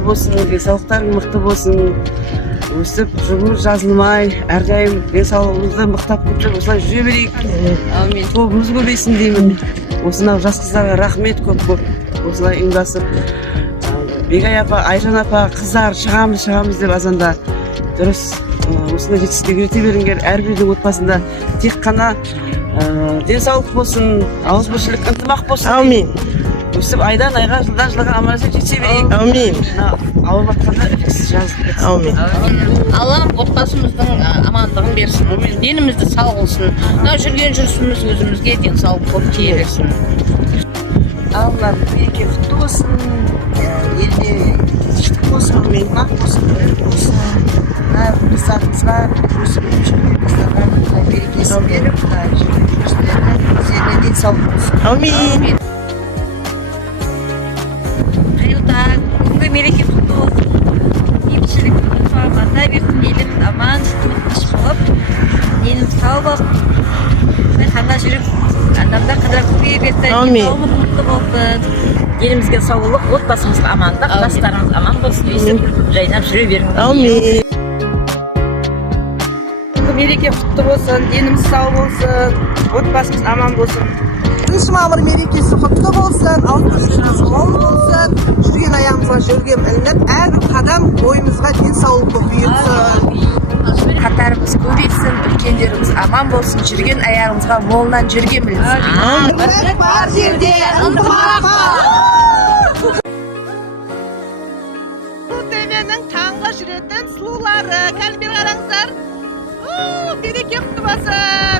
жақсы болсын, денсаулықтарың мықты болсын. Өсіп, жұмыс жазылмай, әрдайым денсаулығымызды мықтап көтеріп, осылай жүре берейік. Әумин. Тобымыз көбейсін деймін. Осынау жас қыздарға рахмет көп. Осылай ұйымдасып, Бегай апа, Айжан апа, қыздар шығамыз деп азанда дұрыс осындай жетістікке жете беріңдер. Әрбірдің отбасында тек қана денсаулық болсын, ауызбіршілік, ынтымақ болсын. Әумин. Өсіп, айдан айға, жылдан жылға амандасып жете берейік. Әумин. Ауырып жатқанда үздіксіз жазылып кетсін. Әумин. Аллам отбасымыздың амандығын берсін, денімізді сау қылсын. Мынау жүрген жүрісіміз өзімізге денсаулық болып тие берсін. Алла береке құтты болсын, елде тыныштық болсын, ынтымақ болсын, бірлік болсын. Әрбір затымызға өсіп берекесін беріп, жүрген жүрістеріне денсаулық болсын. Әумин. Қайырлы күнгі мереке құтты болсын. Бейбітшілік бата берсін, елім аман, тыныш болып, денім сау болып, қанда жүріп, адамдар қыдыра көбейе берсін, денсаулығымыз мықты болсын. Елімізге саулық, отбасымызға амандық, жастарымыз аман болсын, өйсіп, жайнап жүре беріңіз. Әумин. Мереке құтты болсын, деніміз сау болсын, отбасымыз аман болсын. 1 мамыр мерекесі құтты болсын, ауызбіршілігіміз мол болсын, жүрген аяғымызға жүрген ілініп, әрбір қадам бойымызға денсаулық бұйырсын. Қатарымыз көбейсін, үлкендеріміз аман болсын, жүрген аяғымызға молынан жүрген білсін. Бірлік бар жерде ынтымақ бар. Төменің таңғы жүретін сұлулары, кәлбер қараңыздар. Береке құтты болсын.